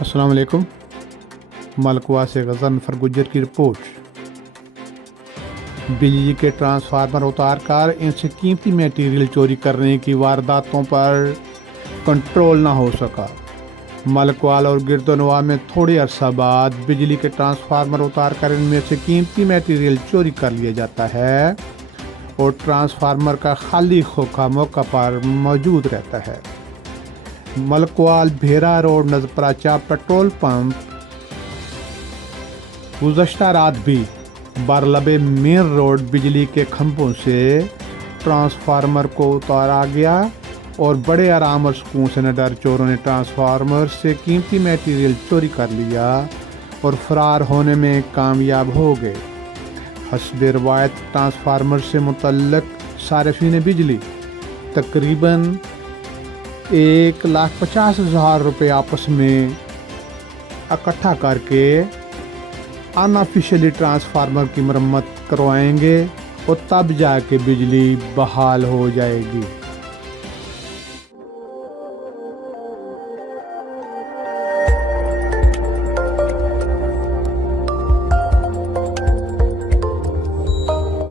अस्सलाम वालेकुम। मलकवा से गज़नफ़र गुज्जर की रिपोर्ट। बिजली के ट्रांसफार्मर उतार कर इनसे कीमती मटेरियल चोरी करने की वारदातों पर कंट्रोल ना हो सका। मलकवाल और गिरदनवा में थोड़े अरसा बाद बिजली के ट्रांसफार्मर उतार कर इनमें से कीमती मटेरियल चोरी कर लिया जाता है और ट्रांसफार्मर का खाली खोखा मौका पर मौजूद रहता है। मलकवाल भेरा रोड नजपराचा पेट्रोल पंप गुज़श्ता रात भी बारलबे मेन रोड बिजली के खंभों से ट्रांसफार्मर को उतारा गया और बड़े आराम और सुकून से निडर चोरों ने ट्रांसफार्मर से कीमती मटेरियल चोरी कर लिया और फरार होने में कामयाब हो गए। हस्बे रवायत ट्रांसफार्मर से मुतल्लक सारिफीन बिजली तकरीबन 1,50,000 रुपये आपस में इकट्ठा करके अनऑफिशियली ट्रांसफार्मर की मरम्मत करवाएंगे और तब जाके बिजली बहाल हो जाएगी।